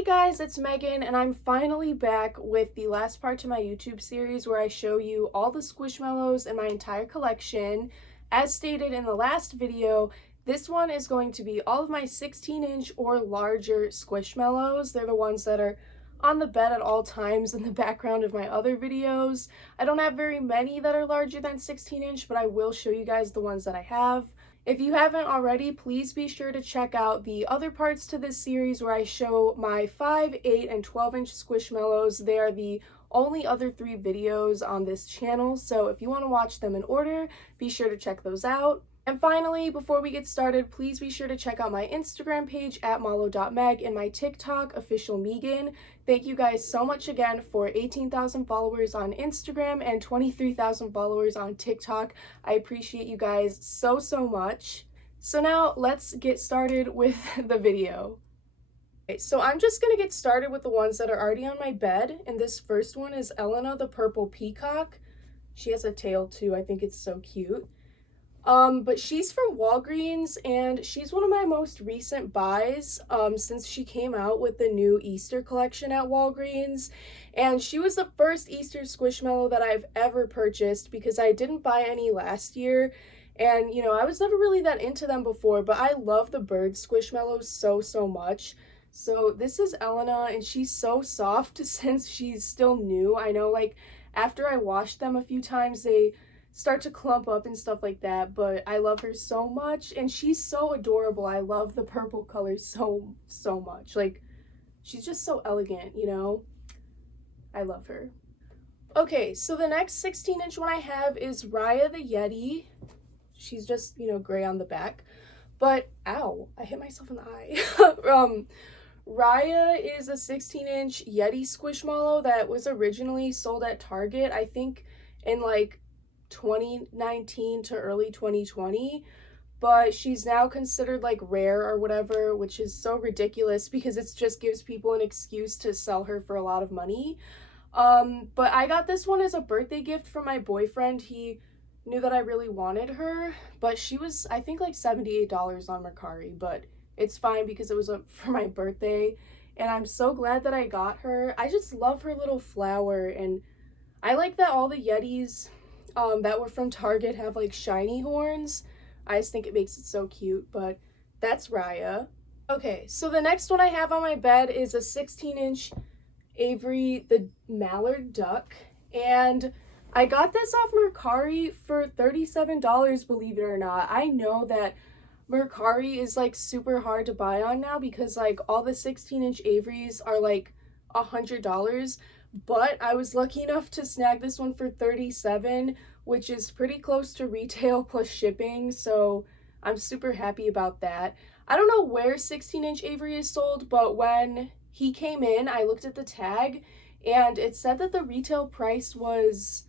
Hey guys, it's Megan, and I'm finally back with the last part to my YouTube series where I show you all the Squishmallows in my entire collection. As stated in the last video, this one is going to be all of my 16-inch or larger Squishmallows. They're the ones that are on the bed at all times in the background of my other videos. I don't have very many that are larger than 16-inch, but I will show you guys the ones that I have. If you haven't already, please be sure to check out the other parts to this series where I show my 5, 8, and 12-inch Squishmallows. They are the only other 3 videos on this channel, so if you want to watch them in order, be sure to check those out. And finally, before we get started, please be sure to check out my Instagram page at mallow.meg and my TikTok, official Megan. Thank you guys so much again for 18,000 followers on Instagram and 23,000 followers on TikTok. I appreciate you guys so much. So now let's get started with the video. Okay, so I'm just gonna get started with the ones that are already on my bed, and this first one is Elena the purple peacock. She has a tail too. I think it's so cute. But she's from Walgreens, and she's one of my most recent buys, since she came out with the new Easter collection at Walgreens, and she was the first Easter Squishmallow that I've ever purchased because I didn't buy any last year, and, you know, I was never really that into them before, but I love the bird Squishmallows so much. So this is Elena, and she's so soft since she's still new. I know, like, after I washed them a few times, they start to clump up and stuff like that, but I love her so much, and she's so adorable. I love the purple color so much. Like, she's just so elegant, you know? I love her. Okay, so the next 16-inch one I have is Raya the Yeti. She's just, you know, gray on the back, but ow, I hit myself in the eye. Raya is a 16-inch Yeti Squishmallow that was originally sold at Target, I think in like 2019 to early 2020, but she's now considered like rare or whatever, which is so ridiculous because it just gives people an excuse to sell her for a lot of money. But I got this one as a birthday gift from my boyfriend. He knew that I really wanted her, but she was, I think, like $78 on Mercari, but it's fine because it was for my birthday, and I'm so glad that I got her. I just love her little flower, and I like that all the Yetis that were from Target have like shiny horns. I just think it makes it so cute, but that's Raya. Okay, so the next one I have on my bed is a 16-inch Avery the mallard duck, and I got this off Mercari for $37, believe it or not. I know that Mercari is like super hard to buy on now because like all the 16-inch Averys are like $100, but I was lucky enough to snag this one for $37, which is pretty close to retail plus shipping, so I'm super happy about that. I don't know where 16-inch Avery is sold, but when he came in, I looked at the tag, and it said that the retail price was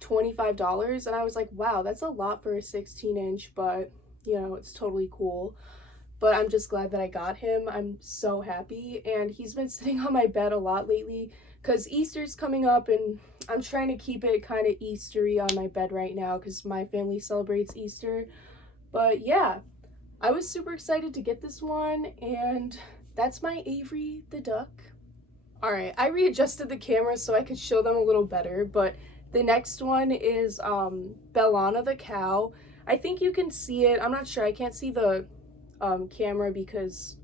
$25, and I was like, wow, that's a lot for a 16-inch, but, you know, it's totally cool. But I'm just glad that I got him. I'm so happy, and he's been sitting on my bed a lot lately because Easter's coming up, and I'm trying to keep it kind of Eastery on my bed right now because my family celebrates Easter. But yeah, I was super excited to get this one, and that's my Avery the duck. Alright, I readjusted the camera so I could show them a little better, but the next one is Bellana the cow. I think you can see it. I'm not sure. I can't see the camera because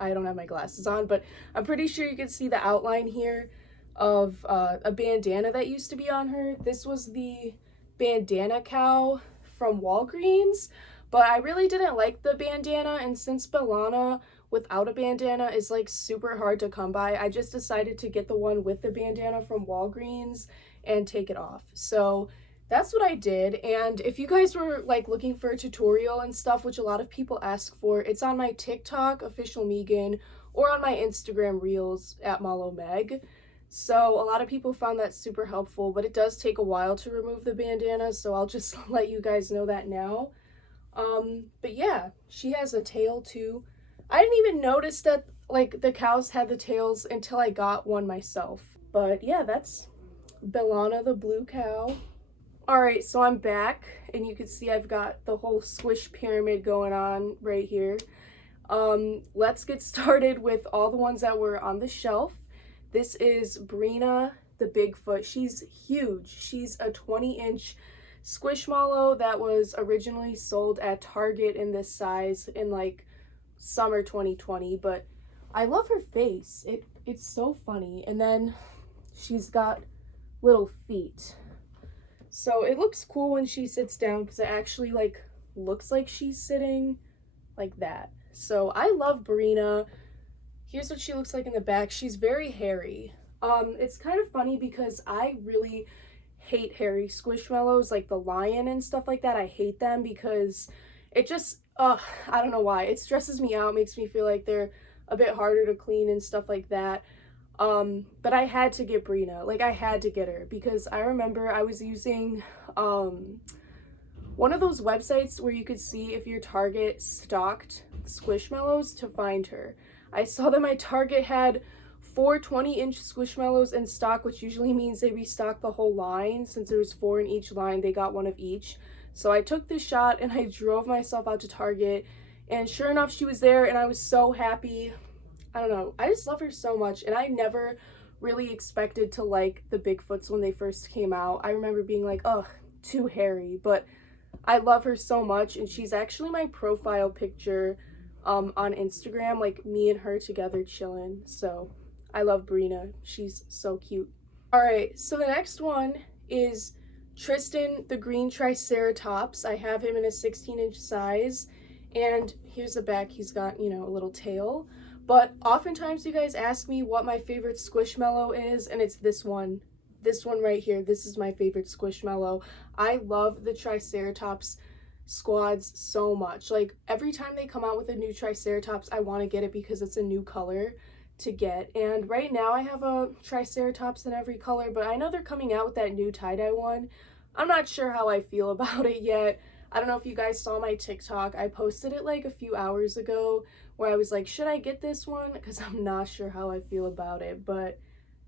I don't have my glasses on, but I'm pretty sure you can see the outline here of a bandana that used to be on her. This was the bandana cow from Walgreens, but I really didn't like the bandana, and since Bellana without a bandana is like super hard to come by, I just decided to get the one with the bandana from Walgreens and take it off. So that's what I did, and if you guys were like looking for a tutorial and stuff, which a lot of people ask for, it's on my TikTok, official Megan, or on my Instagram reels at mallowmeg. So a lot of people found that super helpful, but it does take a while to remove the bandana, so I'll just let you guys know that now. But yeah, she has a tail too. I didn't even notice that like the cows had the tails until I got one myself. But yeah, that's Bellana the blue cow. Alright, so I'm back, and you can see I've got the whole squish pyramid going on right here. Let's get started with all the ones that were on the shelf. This is Brina the Bigfoot. She's huge. She's a 20-inch squishmallow that was originally sold at Target in this size in like summer 2020, but I love her face. It's so funny. And then she's got little feet. So it looks cool when she sits down because it actually like looks like she's sitting like that. So I love Brina. Here's what she looks like in the back. She's very hairy. It's kind of funny because I really hate hairy squishmallows, like the lion and stuff like that. I hate them because it just, I don't know why. It stresses me out, makes me feel like they're a bit harder to clean and stuff like that. But I had to get Brina. Like, I had to get her because I remember I was using, one of those websites where you could see if your Target stocked Squishmallows to find her. I saw that my Target had 4 20-inch Squishmallows in stock, which usually means they restocked the whole line. Since there was 4 in each line, they got one of each. So I took this shot and I drove myself out to Target, and sure enough, she was there, and I was so happy. I don't know, I just love her so much, and I never really expected to like the Bigfoots when they first came out. I remember being like, ugh, too hairy, but I love her so much, and she's actually my profile picture on Instagram, like me and her together chilling. So I love Brina. She's so cute. All right, so the next one is Tristan the green triceratops. I have him in a 16-inch size, and here's the back. He's got, you know, a little tail. But oftentimes you guys ask me what my favorite squishmallow is, and it's this one. This one right here. This is my favorite squishmallow. I love the triceratops squads so much. Like, every time they come out with a new triceratops, I want to get it because it's a new color to get. And right now I have a triceratops in every color, but I know they're coming out with that new tie-dye one. I'm not sure how I feel about it yet. I don't know if you guys saw my TikTok. I posted it like a few hours ago where I was like, should I get this one? Because I'm not sure how I feel about it. But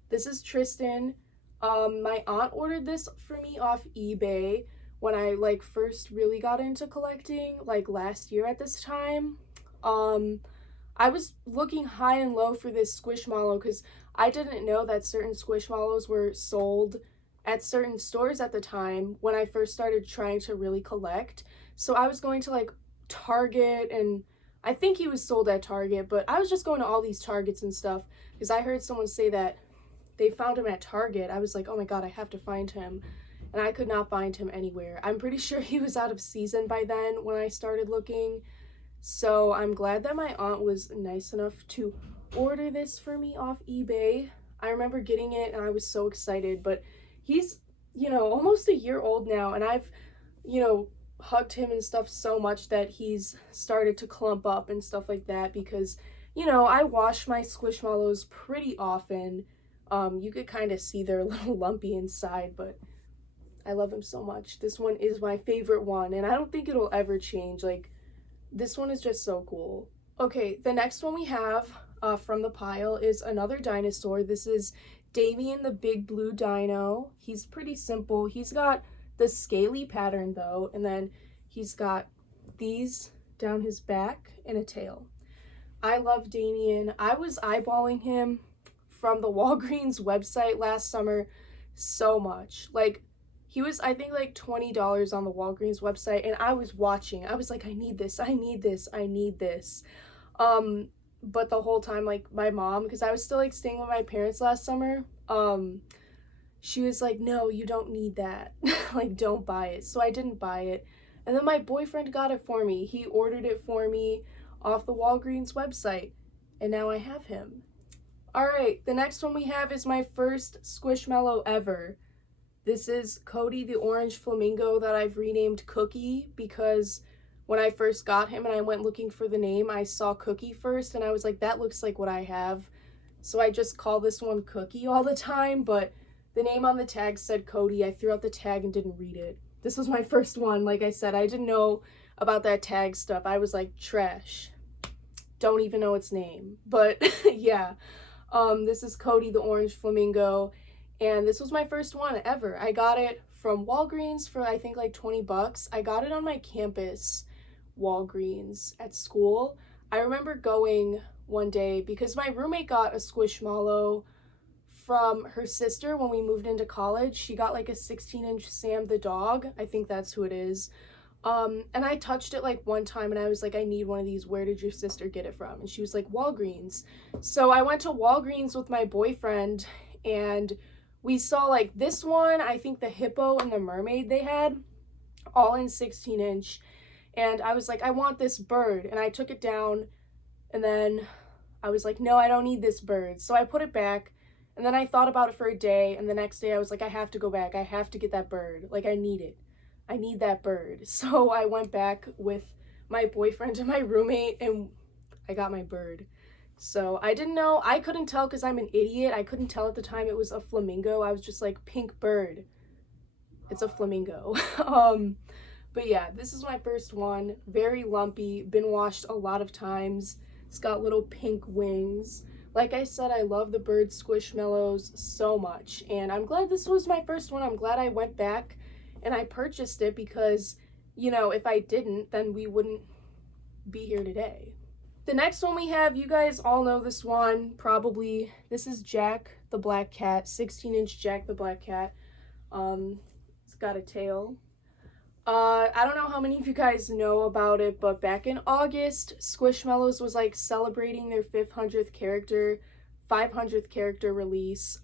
this is Tristan. My aunt ordered this for me off eBay when I like first really got into collecting, like last year at this time. I was looking high and low for this squishmallow because I didn't know that certain squishmallows were sold at certain stores at the time when I first started trying to really collect. So I was going to like Target, and I think he was sold at Target, but I was just going to all these Targets and stuff because I heard someone say that they found him at Target. I was like, oh my god, I have to find him. And I could not find him anywhere. I'm pretty sure he was out of season by then when I started looking. So I'm glad that my aunt was nice enough to order this for me off eBay. I remember getting it and I was so excited, but he's, you know, almost a year old now, and I've, you know, hugged him and stuff so much that he's started to clump up and stuff like that because, you know, I wash my squishmallows pretty often. You could kind of see they're a little lumpy inside, but I love him so much. This one is my favorite one, and I don't think it'll ever change. Like, this one is just so cool. Okay, the next one we have from the pile is another dinosaur. This is Damien the big blue dino. He's pretty simple. He's got the scaly pattern though, and then he's got these down his back and a tail. I love Damien. I was eyeballing him from the Walgreens website last summer so much. Like, he was, I think, like $20 on the Walgreens website, and I was watching. I was like, I need this, I need this, I need this. But the whole time, like, my mom, because I was still, like, staying with my parents last summer, she was like, no, you don't need that. Like, don't buy it. So I didn't buy it. And then my boyfriend got it for me. He ordered it for me off the Walgreens website, and now I have him. All right, the next one we have is my first Squishmallow ever. This is Cody the orange flamingo that I've renamed Cookie because when I first got him and I went looking for the name, I saw Cookie first and I was like, that looks like what I have. So I just call this one Cookie all the time, but the name on the tag said Cody. I threw out the tag and didn't read it. This was my first one. Like I said, I didn't know about that tag stuff. I was like, trash. Don't even know its name. But yeah, this is Cody the orange flamingo. And this was my first one ever. I got it from Walgreens for I think like 20 bucks. I got it on my campus Walgreens at school. I remember going one day because my roommate got a Squishmallow from her sister when we moved into college. She got like a 16-inch Sam the dog. I think that's who it is. And I touched it like one time and I was like, I need one of these. Where did your sister get it from? And she was like, Walgreens. So I went to Walgreens with my boyfriend and we saw like this one, I think the hippo and the mermaid they had, all in 16-inch. And I was like, I want this bird. And I took it down and then I was like, no, I don't need this bird. So I put it back and then I thought about it for a day. And the next day I was like, I have to go back. I have to get that bird. Like, I need it. I need that bird. So I went back with my boyfriend and my roommate and I got my bird. So I didn't know, I couldn't tell because I'm an idiot. I couldn't tell at the time it was a flamingo. I was just like, pink bird. It's a flamingo. But yeah, this is my first one. Very lumpy, been washed a lot of times. It's got little pink wings. Like I said, I love the bird Squishmallows so much. And I'm glad this was my first one. I'm glad I went back and I purchased it because, you know, if I didn't, then we wouldn't be here today. The next one we have, you guys all know this one, probably. This is Jack the Black Cat, 16-inch Jack the Black Cat. It's got a tail. I don't know how many of you guys know about it, but back in August, Squishmallows was like celebrating their 500th character release.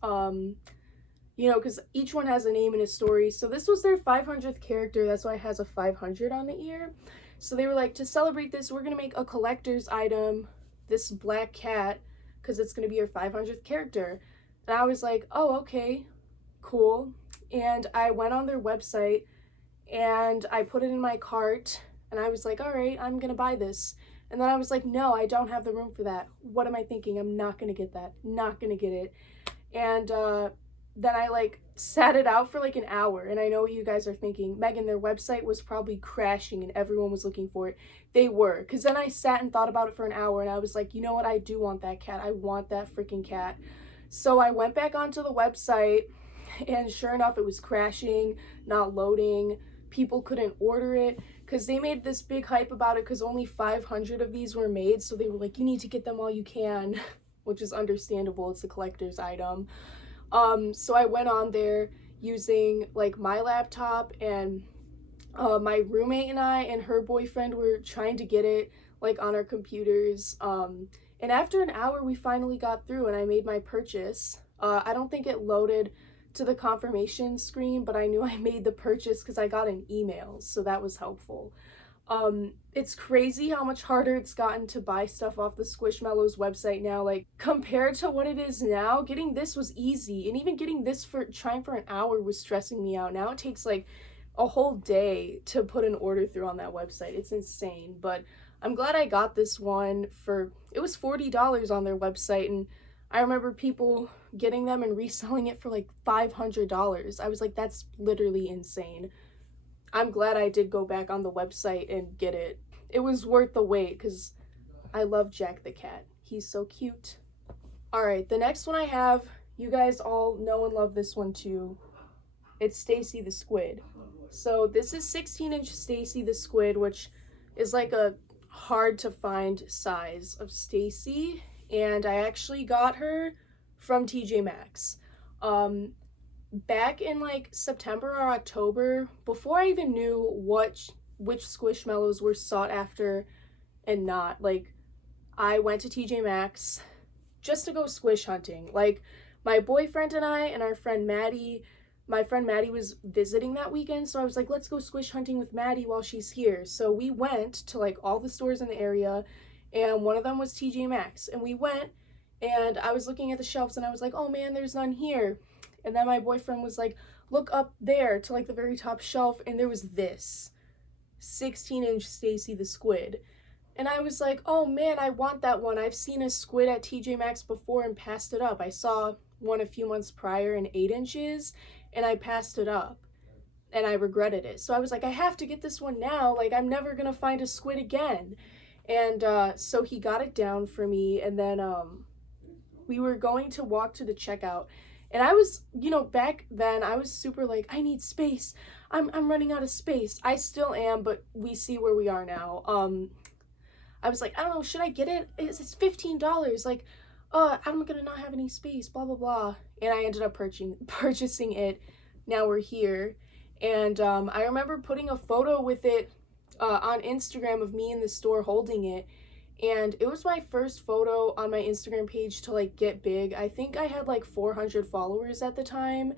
You know, because each one has a name and a story. So this was their 500th character. That's why it has a 500 on the ear. So they were like, to celebrate this, we're going to make a collector's item, this black cat, because it's going to be your 500th character. And I was like, oh, okay, cool. And I went on their website and I put it in my cart and I was like, all right, I'm going to buy this. And then I was like, no, I don't have the room for that. What am I thinking? I'm not going to get that. Not going to get it. And then I like sat it out for like an hour. And I know what you guys are thinking. Megan, their website was probably crashing and everyone was looking for it. They were. Because then I sat and thought about it for an hour and I was like, you know what? I do want that cat. I want that freaking cat. So I went back onto the website and sure enough, it was crashing, not loading. People couldn't order it because they made this big hype about it because only 500 of these were made. So they were like, you need to get them while you can, which is understandable. It's a collector's item. So I went on there using like my laptop and my roommate and I and her boyfriend were trying to get it like on our computers. And after an hour, we finally got through and I made my purchase. I don't think it loaded to the confirmation screen, but I knew I made the purchase because I got an email, so that was helpful. It's crazy how much harder it's gotten to buy stuff off the Squishmallows website now. Like, compared to what it is now, getting this was easy, and even getting this for trying for an hour was stressing me out. Now it takes like a whole day to put an order through on that website. It's insane, but I'm glad I got this one it was $40 on their website, and I remember people getting them and reselling it for like $500. I was like, that's literally insane. I'm glad I did go back on the website and get it. It was worth the wait because I love Jack the cat. He's so cute. All right, the next one I have, you guys all know and love this one too. It's Stacy the squid. So this is 16-inch Stacy the squid, which is like a hard to find size of Stacy. And I actually got her from TJ Maxx. Back in like September or October, before I even knew which Squishmallows were sought after and not, like, I went to TJ Maxx just to go squish hunting. Like, my boyfriend and I and our friend Maddie, my friend Maddie was visiting that weekend, so I was like, let's go squish hunting with Maddie while she's here. So we went to like all the stores in the area, and one of them was TJ Maxx, and we went and I was looking at the shelves and I was like, oh man, there's none here. And then my boyfriend was like, look up there to like the very top shelf, and there was this 16-inch Stacy the squid. And I was like, oh man, I want that one. I've seen a squid at TJ Maxx before and passed it up. I saw one a few months prior in 8 inches and I passed it up and I regretted it. So I was like, I have to get this one now. Like, I'm never gonna find a squid again. And so he got it down for me, and then we were going to walk to the checkout. And I was, you know, back then I was super like, I need space. I'm running out of space. I still am, but we see where we are now. I was like, I don't know, should I get it? It's $15. Like, I'm gonna not have any space, blah, blah, blah. And I ended up purchasing it. Now we're here. And I remember putting a photo with it on Instagram of me in the store holding it. And it was my first photo on my Instagram page to like get big. I think I had like 400 followers at the time,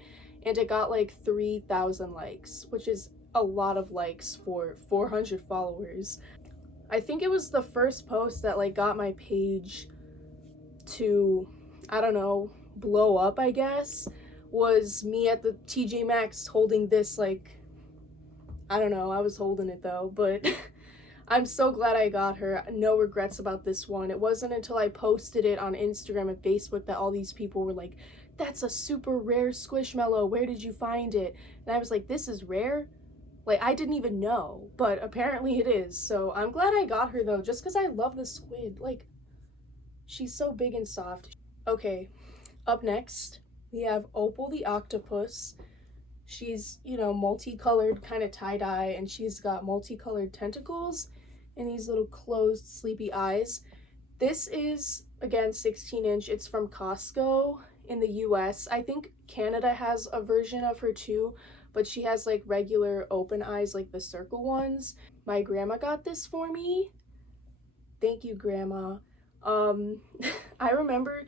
and it got like 3,000 likes, which is a lot of likes for 400 followers. I think it was the first post that like got my page to, I don't know, blow up, I guess, was me at the TJ Maxx holding this, like, I don't know, I was holding it though, but I'm so glad I got her. No regrets about this one. It wasn't until I posted it on Instagram and Facebook that all these people were like, that's a super rare Squishmallow, where did you find it? And I was like, this is rare? Like, I didn't even know, but apparently it is. So I'm glad I got her though, just because I love the squid. Like, she's so big and soft. Okay, up next, we have Opal the octopus. She's, you know, multicolored, kind of tie-dye, and she's got multicolored tentacles and these little closed, sleepy eyes. This is, again, 16-inch. It's from Costco in the US. I think Canada has a version of her too, but she has like regular open eyes, like the circle ones. My grandma got this for me. Thank you, Grandma. I remember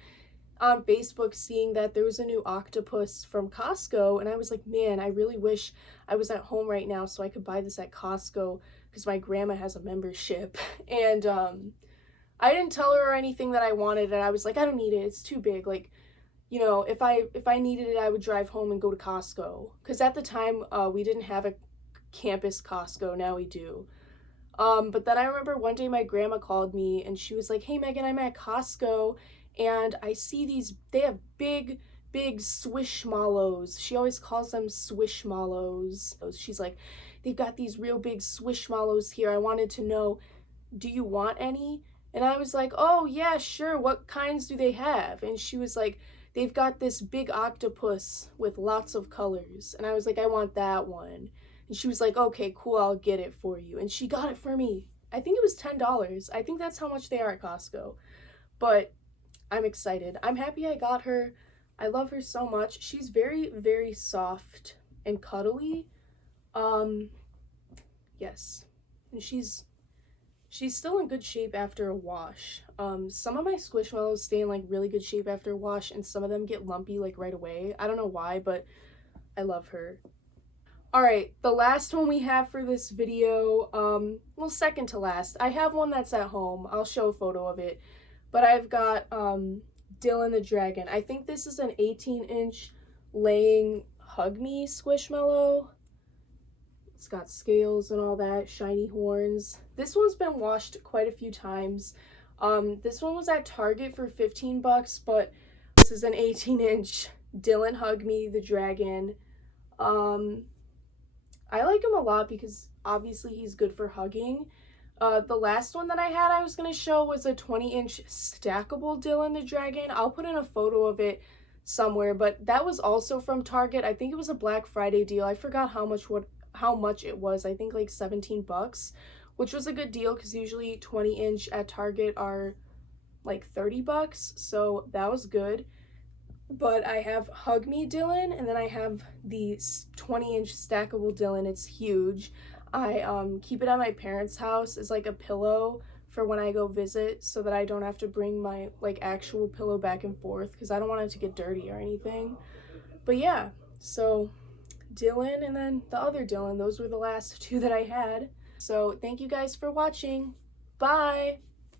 on Facebook seeing that there was a new octopus from Costco, and I was like, man, I really wish I was at home right now so I could buy this at Costco, because my grandma has a membership. And I didn't tell her or anything that I wanted it. I was like, I don't need it, it's too big. Like, you know, if I needed it, I would drive home and go to Costco, because at the time we didn't have a campus Costco. Now we do. But then I remember one day my grandma called me and she was like, hey Megan, I'm at Costco and I see these, they have big Squishmallows. She always calls them Squishmallows. She's like, they've got these real big Squishmallows here. I wanted to know, do you want any? And I was like, oh yeah, sure. What kinds do they have? And she was like, they've got this big octopus with lots of colors. And I was like, I want that one. And she was like, okay, cool, I'll get it for you. And she got it for me. I think it was $10. I think that's how much they are at Costco. But I'm excited. I'm happy I got her. I love her so much. She's very, very soft and cuddly. Yes. And she's still in good shape after a wash. Some of my Squishmallows stay in like really good shape after a wash, and some of them get lumpy like right away. I don't know why, but I love her. Alright, the last one we have for this video, well, second to last. I have one that's at home. I'll show a photo of it. But I've got Dylan the dragon. I think this is an 18-inch laying hug me Squishmallow. It's got scales and all that, shiny horns. This one's been washed quite a few times. This one was at Target for 15 bucks, but this is an 18-inch Dylan hug me the dragon. I like him a lot because obviously he's good for hugging. The last one that I had I was going to show was a 20-inch stackable Dylan the dragon. I'll put in a photo of it somewhere, but that was also from Target. I think it was a Black Friday deal. I forgot how much it was. I think like 17 bucks, which was a good deal because usually 20-inch at Target are like 30 bucks, so that was good. But I have Hug Me Dylan, and then I have the 20-inch stackable Dylan. It's huge. I keep it at my parents' house as like a pillow for when I go visit, so that I don't have to bring my like actual pillow back and forth, because I don't want it to get dirty or anything. But yeah, so Dylan and then the other Dylan, those were the last two that I had. So thank you guys for watching. Bye!